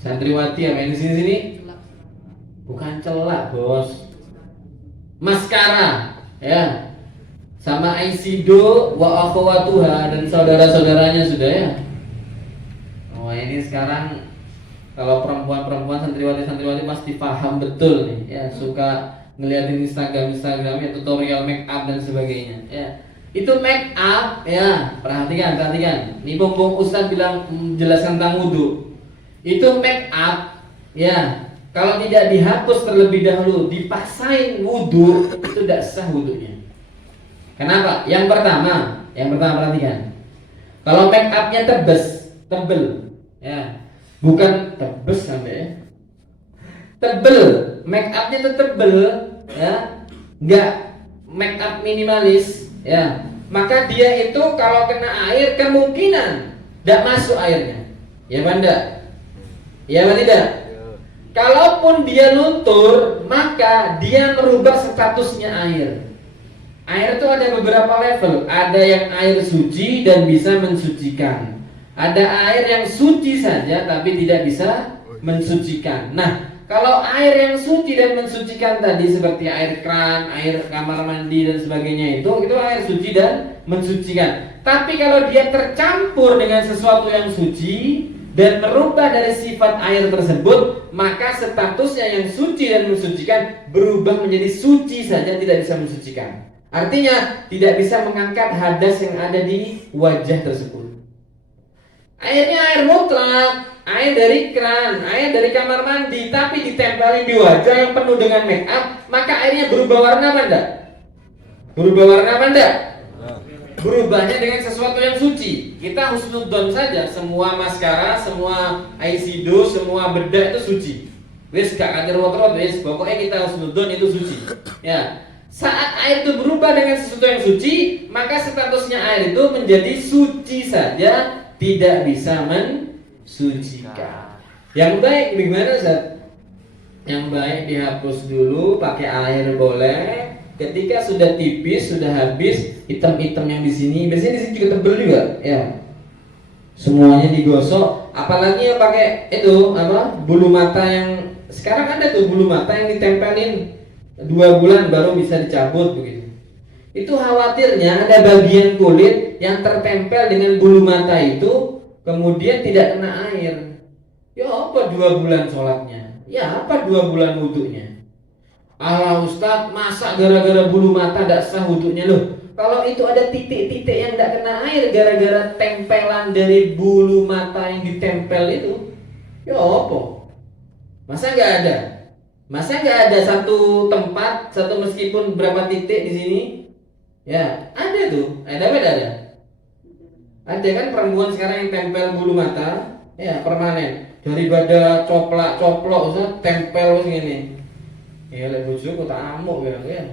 santriwati ya, yang di sini bukan celak bos, maskara ya, sama Aisido wa akhwatuha dan saudara-saudaranya sudah ya. Oh ini sekarang kalau perempuan-perempuan santriwati pasti paham betul nih ya, suka ngeliatin Instagram-Instagramnya, tutorial make up dan sebagainya ya. Itu make up ya, perhatikan. Nih mumpung Ustaz bilang menjelaskan tentang wudu. Itu make up ya, kalau tidak dihapus terlebih dahulu, dipaksain wudu, itu tidak sah wudunya. Kenapa? Yang pertama perhatikan. Kalau make upnya tebel ya. Bukan tebes sampai tebel, make upnya itu tebel ya, enggak make up minimalis ya, maka dia itu kalau kena air kemungkinan tidak masuk airnya, ya banda, ya tidak. Kalaupun dia luntur, maka dia merubah statusnya air. Air itu ada beberapa level, ada yang air suci dan bisa mensucikan. Ada air yang suci saja tapi tidak bisa mensucikan. Nah, Kalau air yang suci dan mensucikan tadi seperti air keran, air kamar mandi dan sebagainya itu air suci dan mensucikan. Tapi kalau dia tercampur dengan sesuatu yang suci dan merubah dari sifat air tersebut, maka statusnya yang suci dan mensucikan berubah menjadi suci saja, tidak bisa mensucikan. Artinya tidak bisa mengangkat hadas yang ada di wajah tersebut. Airnya air mutlak, air dari keran, air dari kamar mandi, tapi ditempelin di wajah yang penuh dengan make up, maka airnya berubah warna apa enggak? Berubah warna apa enggak? Berubahnya dengan sesuatu yang suci. Kita husnudzon saja, semua maskara, semua eyeshadow, semua bedak itu suci. Wes gak kadir rot-rot, wes pokoknya kita husnudzon itu suci. Ya. Saat air itu berubah dengan sesuatu yang suci, maka statusnya air itu menjadi suci saja, tidak bisa mensucikan. Yang baik bagaimana, Ustaz? Yang baik dihapus dulu, pakai air boleh. Ketika sudah tipis, sudah habis, hitam-hitam yang di sini, biasanya di sini juga tebel juga, ya. Semuanya digosok, apalagi yang pakai itu bulu mata yang sekarang ada tuh bulu mata yang ditempelin 2 bulan baru bisa dicabut begitu. Itu khawatirnya ada bagian kulit yang tertempel dengan bulu mata itu kemudian tidak kena air. Ya apa 2 bulan sholatnya? Ya apa 2 bulan wudhunya? Ala Ustadz, masa gara-gara bulu mata tidak sah wudhunya loh? Kalau itu ada titik-titik yang tidak kena air gara-gara tempelan dari bulu mata yang ditempel itu, ya apa? Masa nggak ada? Masa nggak ada satu tempat, satu meskipun berapa titik di sini? Ya, ada tuh. Ada. Ada kan perempuan sekarang yang tempel bulu mata, ya permanen. Daripada coplok Ustaz, tempel segini. Ya lek bojoku tak amuk ya.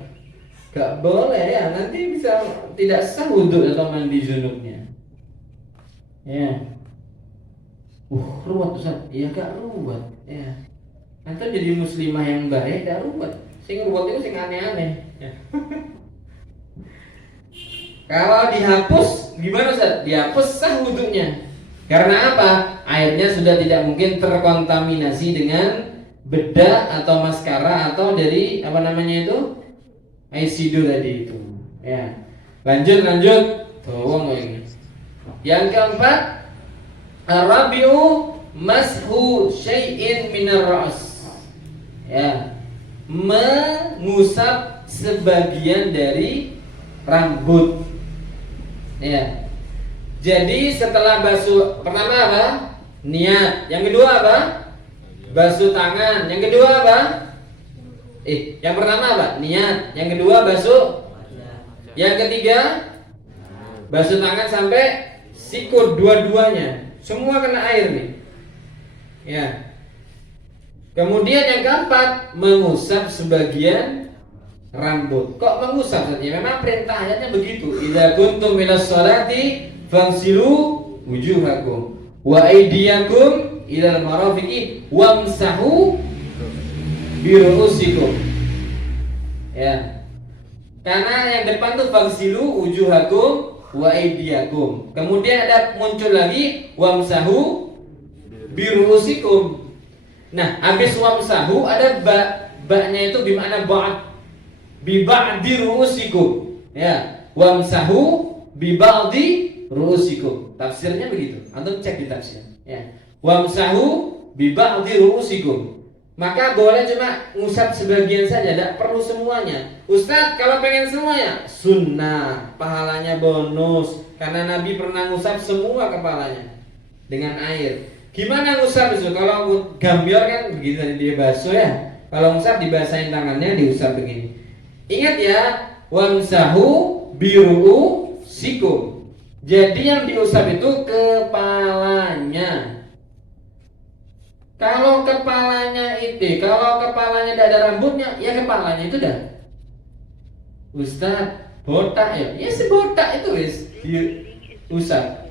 Gak boleh ya, nanti bisa tidak sah wudhu atau mandi junubnya. Ya. Ruwet Ustaz. Iya gak ruwet. Ya. Nanti jadi muslimah yang baik gak ruwet. Sing ruwet itu sing aneh-aneh. Ya. Kalau dihapus gimana Ustaz? Dihapus sah wudhunya. Karena apa? Airnya sudah tidak mungkin terkontaminasi dengan bedak atau maskara atau dari eyeshadow tadi itu. Ya. Lanjut. Tuh ini. Yang keempat, Arabiu mashu syai'in minar ra's. Ya. Mengusap sebagian dari rambut. Ya. Jadi setelah basuh pertama apa? Niat. Yang kedua apa? Basuh tangan. Yang kedua apa? Yang pertama apa? Niat. Yang kedua basuh. Yang ketiga basuh tangan sampai sikut dua-duanya. Semua kena air nih. Ya. Kemudian yang keempat, mengusap sebagian rambut. Kok mengusap saja? Memang perintah ayatnya begitu. Idza kuntum minas sholati fagsilu wujuhakum wa aydiyakum ilal marafiqi wamsahu biru'usikum. Ya. Karena yang depan tuh fagsilu wujuhakum wa aydiyakum. Kemudian ada muncul lagi wamsahu biru'usikum. Nah, habis wamsahu ada ba-nya itu bermakna ba'd. Bi ba'di ru'usikum. Ya, wamsahu bi ba'di ru'usikum. Tafsirnya begitu. Antum cek di tafsir. Ya. Wamsahu bi ba'di ru'usikum. Maka boleh cuma ngusap sebagian saja, tidak perlu semuanya. Ustaz, kalau pengen semuanya, sunnah, pahalanya bonus. Karena Nabi pernah ngusap semua kepalanya dengan air. Gimana ngusap itu? Kalau gambiar kan begitu tadi dia basuh ya. Kalau ngusap dibasahin tangannya, diusap begini. Ingat ya, wamsahu biru'usikum. Jadi yang diusap itu kepalanya. Kalau kepalanya tidak ada rambutnya, ya kepalanya itu dah. Ustaz, botak ya? Ya sebotak itu wis diusap.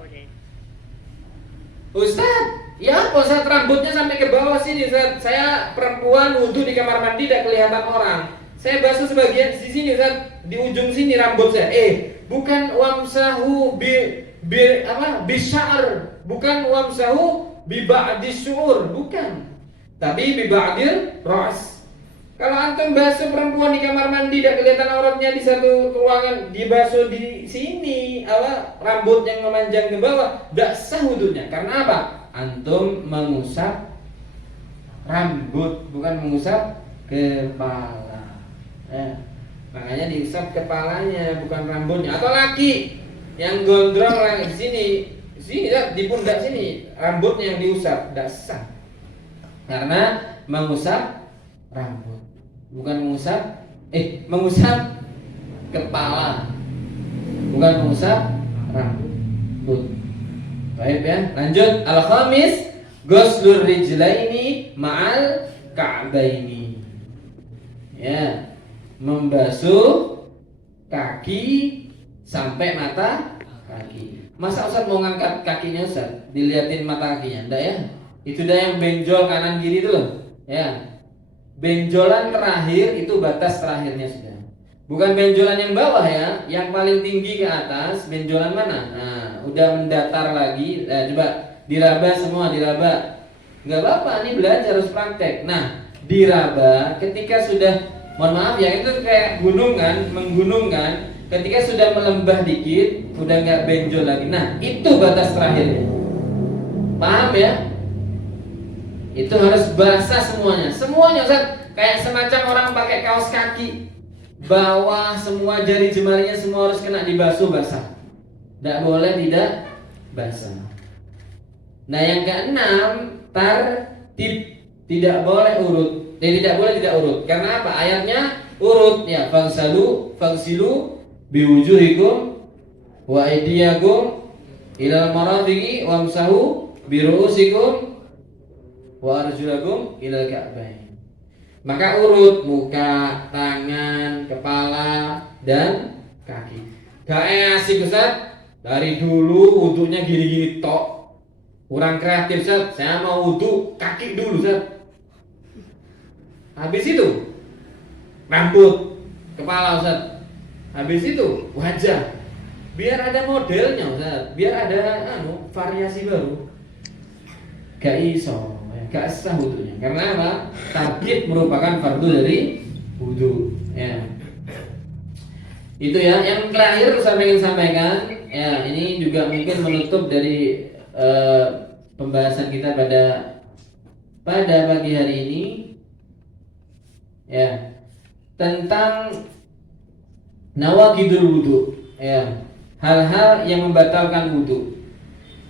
Ustaz, ya apa Ustaz, rambutnya sampai ke bawah sini Ustaz. Saya perempuan wudhu di kamar mandi tidak kelihatan orang. Saya basuh sebagian di sini Ustaz, di ujung sini rambut saya. Bukan wamsahu bisya'ar, bukan wamsahu bi ba'di syu'ur, bukan. Tapi biba'dir ras. Kalau antum basuh perempuan di kamar mandi tidak kelihatan auratnya di satu ruangan, dibasuh di sini rambut yang memanjang ke bawah, tidak sah wudunya. Karena apa? Antum mengusap rambut, bukan mengusap kepala. Makanya diusap kepalanya, bukan rambutnya. Atau laki yang gondrong lagi di sini di pundak sini, rambutnya yang diusap, tidak sah. Karena mengusap rambut, bukan mengusap kepala, bukan mengusap rambut. Baik ya, lanjut. Al-khamis, ghuslur rijlaini ma'al ka'baini. Ya, membasuh kaki sampai mata kaki. Masa Ustaz mau ngangkat kakinya Ustaz, diliatin mata kakinya? Enggak ya? Itu dah yang benjol kanan kiri itu loh. Ya. Benjolan terakhir itu batas terakhirnya sudah. Bukan benjolan yang bawah ya, yang paling tinggi ke atas. Benjolan mana? Nah, udah mendatar lagi. Coba diraba semua, diraba. Enggak apa-apa, ini belajar harus praktek. Nah, diraba ketika sudah, mohon maaf ya, itu kayak gunung kan, menggunung kan. Ketika sudah melembah dikit, udah nggak benjol lagi. Nah, itu batas terakhirnya. Paham ya? Itu harus basah semuanya. Semuanya Ustaz, kayak semacam orang pakai kaos kaki. Bawah semua jari jemarinya semua harus kena dibasuh basah. Tidak boleh tidak basah. Nah, yang keenam, tartib. Tidak boleh urut. Tidak boleh tidak urut. Karena apa? Ayatnya urut ya. Fagsilu biwujuhikum wa aydiyakum ilal marafiqi wamsahu biru'usikum wa arjulakum ilal ka'bain. Maka urut muka, tangan, kepala, dan kaki. Gak asik Ustaz, dari dulu wudunya gini-gini tok. Kurang kreatif Ustaz, saya mau wudu kaki dulu Ustaz. Habis itu rambut, kepala Ustaz. Habis itu wajah. Biar ada modelnya Ustaz, biar ada variasi baru. Gak iso, gak sah wudunya. Karena apa? Target merupakan fardu dari wudu. Ya. Itu ya. Yang terakhir saya ingin sampaikan. Ya, ini juga mungkin menutup dari pembahasan kita pada pagi hari ini. Ya, tentang nawaqidul wudu. Ya, hal-hal yang membatalkan wudu.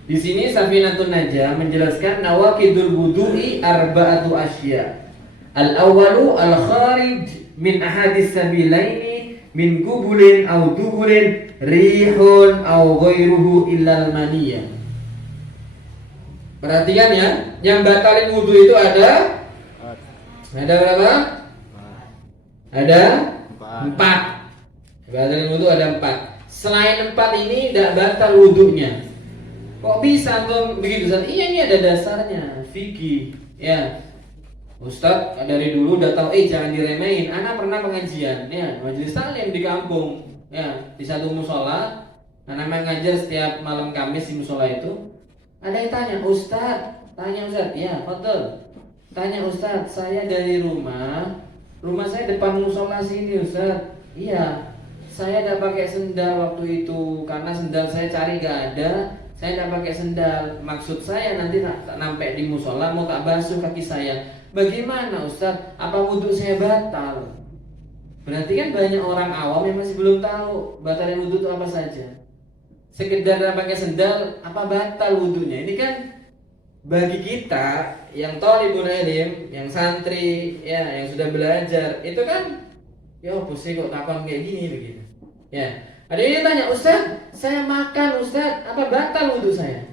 Di sini Safinatun Najah menjelaskan nawaqidul wudu'i arba'atu asya. Al-awwalu al-kharij min ahadis sabilaini min qubulin aw dubulin rihun aw ghairuhu illal maniyah. Perhatikan ya, yang batalin wudu itu ada berapa? Ada 4. Batalin wudu ada 4. Selain 4 ini tidak batal wudunya. Kok bisa tuh begitu Ustaz? Iya, ini ada dasarnya, fikih. Ya. Ustaz dari dulu udah tahu jangan diremehin. Anak pernah pengajian ya, majelis taklim di kampung. Ya, di satu musola, anak mengajar setiap malam Kamis di musola itu. Ada yang tanya, Ustaz, ya, betul. Tanya Ustaz, saya dari rumah saya depan musola sini Ustaz. Iya, saya udah pakai sendal waktu itu karena sendal saya cari gak ada. Saya tidak pakai sendal. Maksud saya nanti tak sampai di musola mau tak basuh kaki saya. Bagaimana Ustaz? Apa wudhu saya batal? Berarti kan banyak orang awam yang masih belum tahu batalnya wudhu itu apa saja. Sekedar tidak pakai sendal, apa batal wudhunya? Ini kan bagi kita yang thalibul ilm, yang santri, ya, yang sudah belajar, itu kan ya pusing kok takon kayak gini begitu. Ya. Ada yang tanya, Ustaz, saya makan Ustaz, apa batal wudhu saya?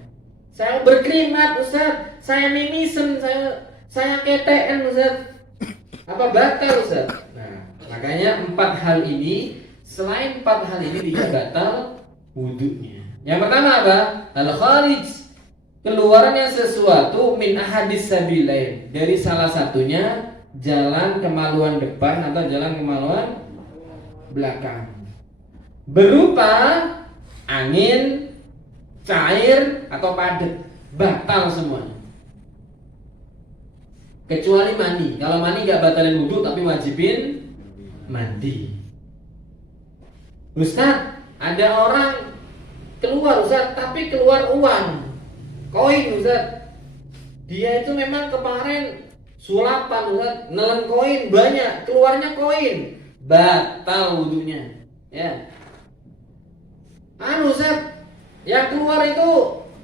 Saya berkeringat Ustaz, saya mimisen, saya ketean Ustaz, apa batal Ustaz? Nah, makanya 4 hal ini, selain 4 hal ini tidak batal wudhunya. Yang pertama apa? Al-kharij, keluarnya sesuatu min ahadis sabilain, dari salah satunya jalan kemaluan depan atau jalan kemaluan belakang. Berupa angin, cair, atau padat, batal semuanya. kecuali mandi. Kalau mandi nggak batalin wudhu tapi wajibin mandi. Ustaz, ada orang keluar Ustaz, tapi keluar uang, koin Ustaz. Dia itu memang kemarin sulapan Ustaz, nelen koin banyak, keluarnya koin, batal wudhunya. Ya. Ustaz, yang keluar itu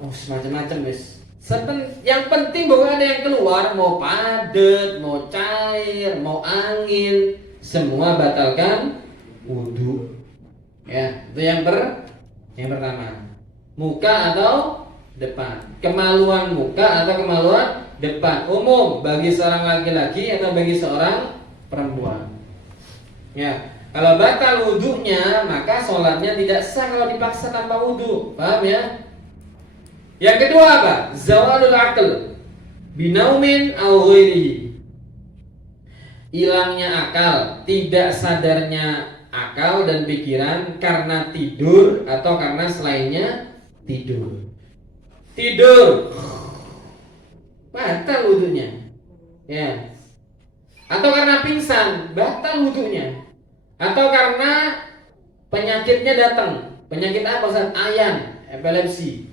semacam-macam guys. Yang penting bahwa ada yang keluar, mau padat, mau cair, mau angin, semua batalkan wudhu. Ya, itu yang pertama. Muka atau depan. Kemaluan muka atau kemaluan depan. Umum bagi seorang laki-laki atau bagi seorang perempuan. Ya, kalau batal wudhunya maka sholatnya tidak sah kalau dipaksa tanpa wudhu. Paham ya? Yang kedua apa? Zawalul aql binaumin aw ghairihi. Hilangnya akal, tidak sadarnya akal dan pikiran karena tidur atau karena selainnya tidur. Tidur batal wudhunya. Ya. Atau karena pingsan, batal wudhunya. Atau karena penyakitnya datang. Penyakit apa Ustaz? Ayan, epilepsi.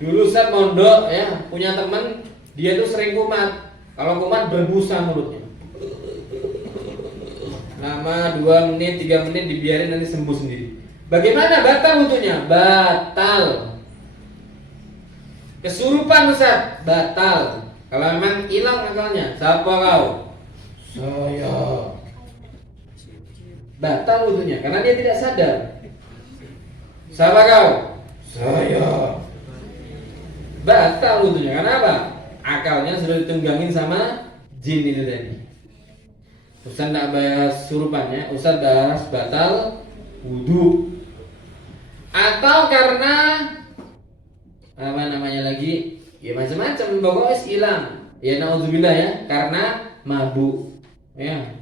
Dulu Ustaz mondok ya, punya teman, dia tuh sering kumat. Kalau kumat berbusa mulutnya. Lama 2 menit, 3 menit dibiarin nanti sembuh sendiri. Bagaimana batal wudhunya? Batal. Kesurupan Ustaz, batal. Kalau memang hilang akalnya, siapa kau? Saya. Batal wudhunya karena dia tidak sadar. Siapa kau? Saya. Batal wudhunya karena apa? Akalnya sudah ditunggangin sama jin itu tadi. Ustaz tidak bahas surupannya, Ustaz bahas batal wudhu. Atau karena apa namanya lagi? Ya macam-macam, pokoknya hilang. Ya naudzubillah ya, karena mabuk. Ya.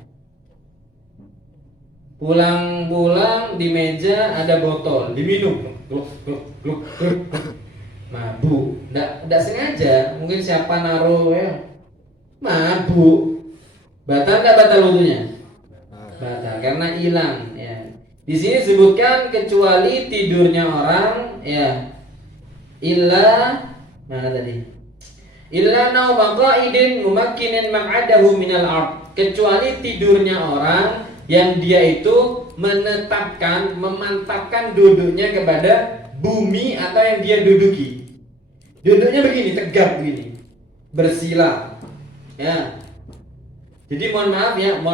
Pulang-pulang di meja ada botol, diminum. Gluk. Mabuk. Nggak sengaja, mungkin siapa naruh ya. Mabuk. Batal nggak batal wudhunya? Batal karena hilang ya. Di sini disebutkan kecuali tidurnya orang ya. Illa mana tadi? Illa nauma qa'idin mumakkinin maq'adahu minal ard. Kecuali tidurnya orang yang dia itu menetapkan, memantapkan duduknya kepada bumi atau yang dia duduki. Duduknya begini, tegap begini, bersila. Ya. Jadi mohon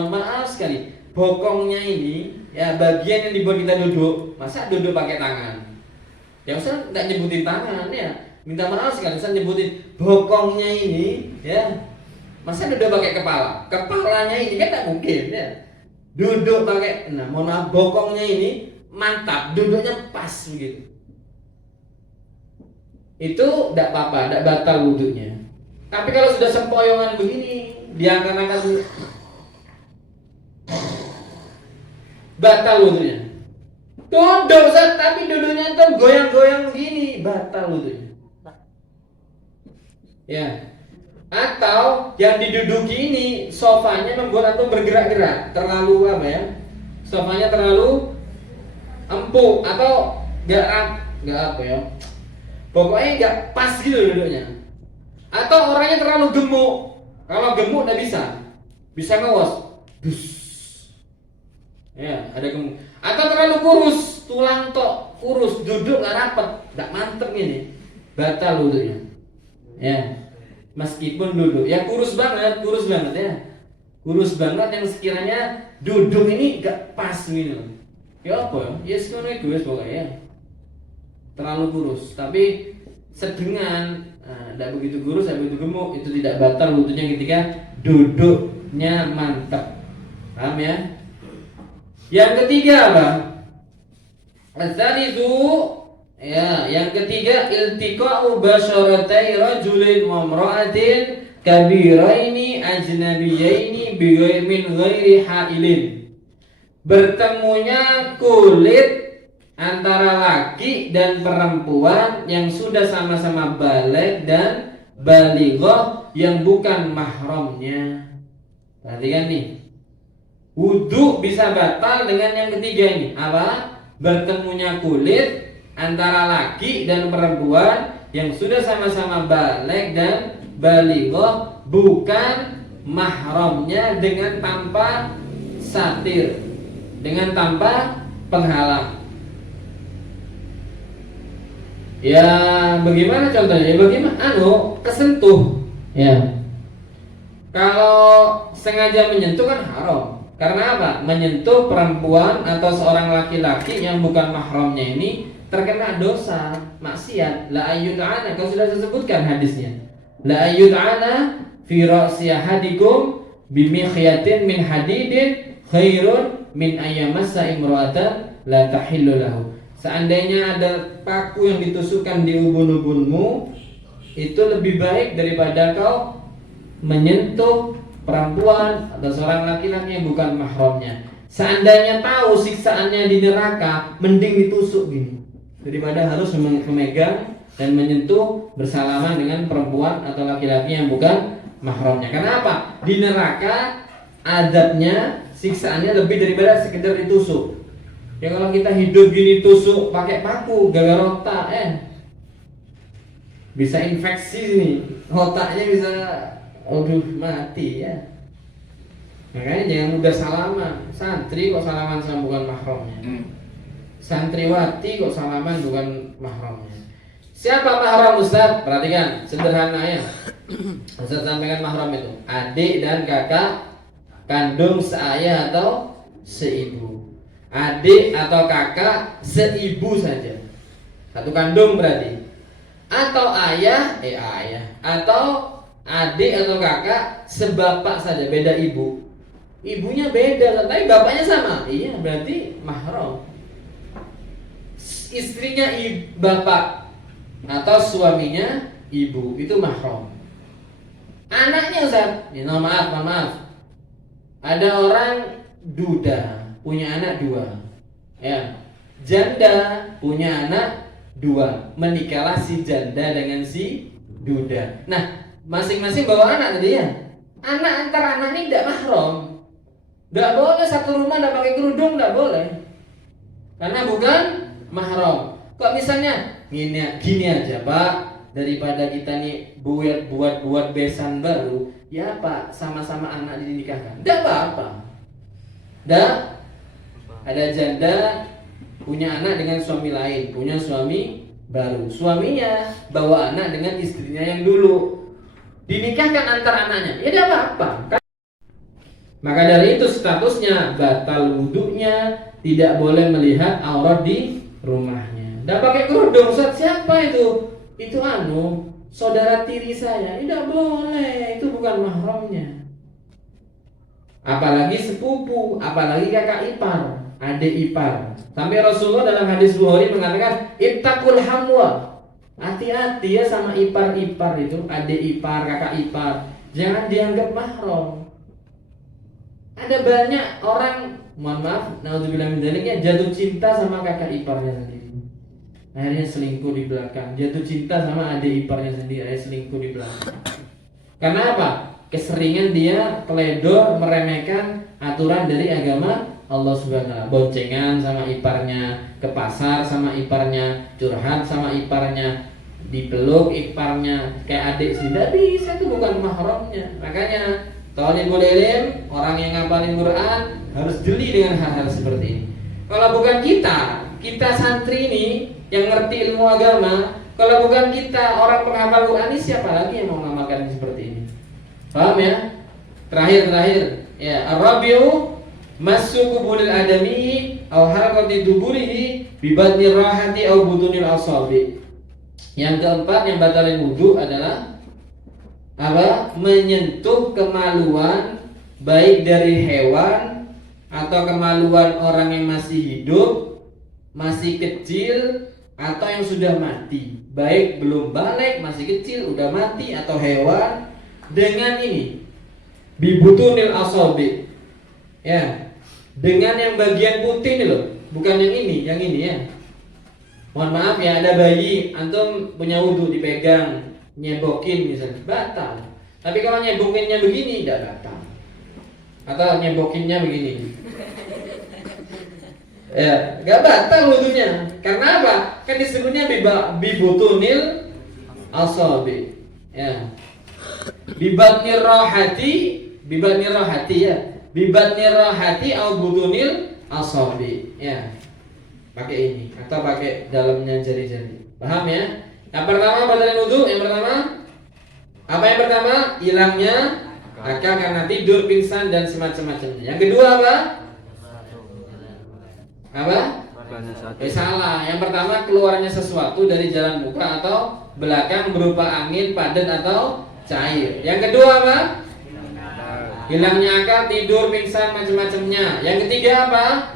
maaf sekali. Bokongnya ini, ya bagian yang dibuat kita duduk, masa duduk pakai tangan? Ya Ustaz tidak nyebutin tangan ya. Minta maaf sekali Ustaz nyebutin bokongnya ini, ya. Masa duduk pakai kepala? Kepalanya ini kan tak mungkin ya. Duduk pakai, mohon maaf, bokongnya ini mantap, duduknya pas begitu. Itu tidak apa-apa, tidak batal wudhunya. Tapi kalau sudah sempoyongan begini, diangkat-angkat batal wudhunya. Duduk Ustaz, tapi duduknya itu goyang-goyang begini, batal wudhunya. Ya. Atau yang diduduki ini sofanya membuat antum bergerak-gerak, terlalu apa ya? Sofanya terlalu empuk atau nggak apa ya? Pokoknya nggak pas gitu duduknya. Atau orangnya terlalu gemuk. Kalau gemuk nggak bisa ngewos. Dus. Ya, ada gemuk. Atau terlalu kurus, tulang tok kurus, duduk nggak rapet, nggak mantep ini, batal wudhunya. Ya. Meskipun duduk, ya kurus banget ya, kurus banget yang sekiranya duduk ini gak pas gitu. Ya apa? Ya sekolah gue pokoknya terlalu kurus, tapi sedengan, tidak begitu kurus, tidak begitu gemuk, itu tidak batal wudhunya ketika duduknya mantap. Paham ya? Yang ketiga apa? Al-thalithu, ya, yang ketiga iltiqa'u basyaratai rajulin wa imra'atin kabiraini ajnabiyaini min ghairi hailin. Bertemunya kulit antara laki dan perempuan yang sudah sama-sama balik dan balighah yang bukan mahramnya. Perhatikan nih. Wudu bisa batal dengan yang ketiga ini. Apa? Bertemunya kulit antara laki dan perempuan yang sudah sama-sama baligh dan balighah bukan mahramnya dengan tanpa satir, dengan tanpa penghalang. Ya bagaimana contohnya? Ya bagaimana? Kesentuh. Ya. Kalau sengaja menyentuh kan haram. Karena apa? Menyentuh perempuan atau seorang laki-laki yang bukan mahramnya ini terkena dosa maksiat. La ayyud'ana, kau sudah disebutkan hadisnya. La ayyud'ana fi ra'si ahadikum bimikhyatin min hadidin khairun min ayyamassa imra'atan la tahillu lahu. Seandainya ada paku yang ditusukkan di ubun-ubunmu, itu lebih baik daripada kau menyentuh perempuan atau seorang laki-laki yang bukan mahramnya. Seandainya tahu siksaannya di neraka, mending ditusuk gini daripada harus memegang dan menyentuh bersalaman dengan perempuan atau laki-laki yang bukan mahramnya. Kenapa? Di neraka adabnya, siksaannya lebih daripada sekedar ditusuk. Ya kalau kita hidup gini tusuk pakai paku gagal otak, bisa infeksi nih, otaknya bisa mati ya. Makanya jangan mudah salaman. Santri kok salaman sama bukan mahramnya. Santriwati kok salaman bukan mahramnya. Siapa mahram Ustaz? Perhatikan, sederhana ya. Ustaz sampaikan mahram itu adik dan kakak kandung seayah atau seibu. Adik atau kakak seibu saja. Satu kandung berarti. Atau ayah atau adik atau kakak sebapak saja, beda ibu. Ibunya beda, tapi bapaknya sama. Iya, berarti mahram. Istrinya bapak atau suaminya ibu, itu mahram. Anaknya Ustaz, ya, mohon maaf. Ada orang duda punya anak 2. Ya. Janda punya anak 2. Menikahlah si janda dengan si duda. Nah, masing-masing bawa anak tadi ya. Anak antar anak ini tidak mahram. Tidak boleh satu rumah tidak pakai kerudung, tidak boleh. Karena bukan mahram. Kok misalnya gini aja Pak, daripada kita nih buat besan baru, ya Pak, sama-sama anak dinikahkan. Tidak apa-apa. Ada janda punya anak dengan suami lain, punya suami baru. Suaminya bawa anak dengan istrinya yang dulu. Dinikahkan antar anaknya, ya tidak apa-apa. Maka dari itu statusnya batal wudunya, tidak boleh melihat aurat di rumahnya. Tidak pakai kerudung, Ustaz, siapa itu? Itu saudara tiri saya. Tidak boleh, itu bukan mahramnya. Apalagi sepupu, apalagi kakak ipar, adik ipar. Sampai Rasulullah dalam hadis Bukhari mengatakan, ittaqul hamwa. Hati-hati ya sama ipar-ipar itu, adik ipar, kakak ipar. Jangan dianggap mahram. Ada banyak orang, mohon maaf, naudzubillah min dzalik, ya, jatuh cinta sama kakak iparnya sendiri. Akhirnya selingkuh di belakang. Jatuh cinta sama adik iparnya sendiri, akhirnya selingkuh di belakang. Karena apa? Keseringan dia teledor meremehkan aturan dari agama Allah Subhanahu wa taala. Boncengan sama iparnya, ke pasar sama iparnya, curhat sama iparnya, dipeluk iparnya, kayak adik sih. Tidak bisa, itu bukan mahramnya. Makanya thalibul ilm, orang yang ngapalin Quran harus jeli dengan hal-hal seperti ini. Kalau bukan kita santri ini yang ngerti ilmu agama, kalau bukan kita orang penghafal Quran ini, siapa lagi yang mau mengamalkan seperti ini? Paham ya? Terakhir ya, ar-rabi'u masuk kubulil adami aw halqati duburihi bi batni rahati aw butunil asabi. Yang keempat yang batalin wudu adalah apa? Menyentuh kemaluan baik dari hewan atau kemaluan orang yang masih hidup, masih kecil atau yang sudah mati. Baik belum balik, masih kecil, udah mati atau hewan, dengan ini bibutunil asabi. Ya, dengan yang bagian putih ini loh, bukan yang ini ya. Mohon maaf ya, ada bayi, antum punya wudu dipegang, nyebokin misalnya, batal. Tapi kalau nyebokinnya begini, tidak batal. Atau nyebokinnya begini, ya nggak batal wudunya. Karena apa? Kan disebutnya bibutunil asabi, ya. Bibatnir rohati ya. Bibatnir rohati au butunil asabi, ya. Pakai ini atau pakai dalamnya jari-jari. Paham ya? Yang pertama batalan wudu, yang pertama apa yang pertama? Hilangnya akal karena tidur, pingsan dan semacam-macamnya. Yang kedua apa? Apa? Salah. Yang pertama keluarnya sesuatu dari jalan muka atau belakang berupa angin, padat atau cair. Yang kedua apa? Hilangnya akal, tidur, pingsan, macam-macamnya. Yang ketiga apa?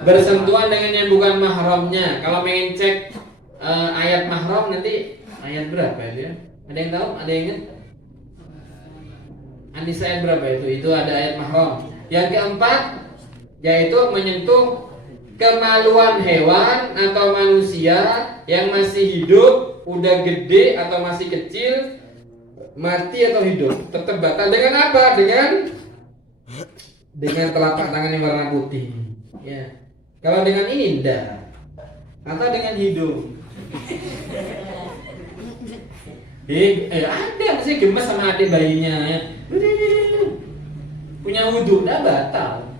Bersentuhan dengan yang bukan mahramnya. Kalau pengen cek ayat mahram nanti ayat berapa itu ya? Ada yang tahu? Ada yang ingat? An-Nisa ayat berapa itu? Itu ada ayat mahram. Yang keempat yaitu menyentuh kemaluan hewan atau manusia yang masih hidup, udah gede atau masih kecil, mati atau hidup, tetap batal. Dengan apa? Dengan telapak tangan yang warna putih. Ya. Kalau dengan ini enggak. Atau dengan hidung. Ada masih gemes sama adik bayinya ya. Punya wudhu, enggak batal.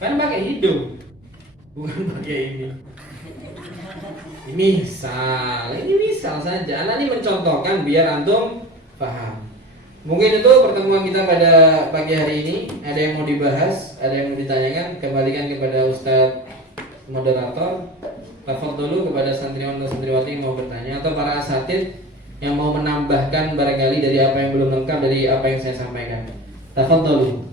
Kan pakai hidung. Bukan pakai ini. Ini misal saja. Anak ini mencontohkan biar antum paham. Mungkin itu pertemuan kita pada pagi hari ini. Ada yang mau dibahas, ada yang mau ditanyakan, kembalikan kepada Ustadz moderator. Tafadholu kepada santriwan dan santriwati yang mau bertanya atau para asatidz yang mau menambahkan barangkali dari apa yang belum lengkap dari apa yang saya sampaikan. Tafadholu.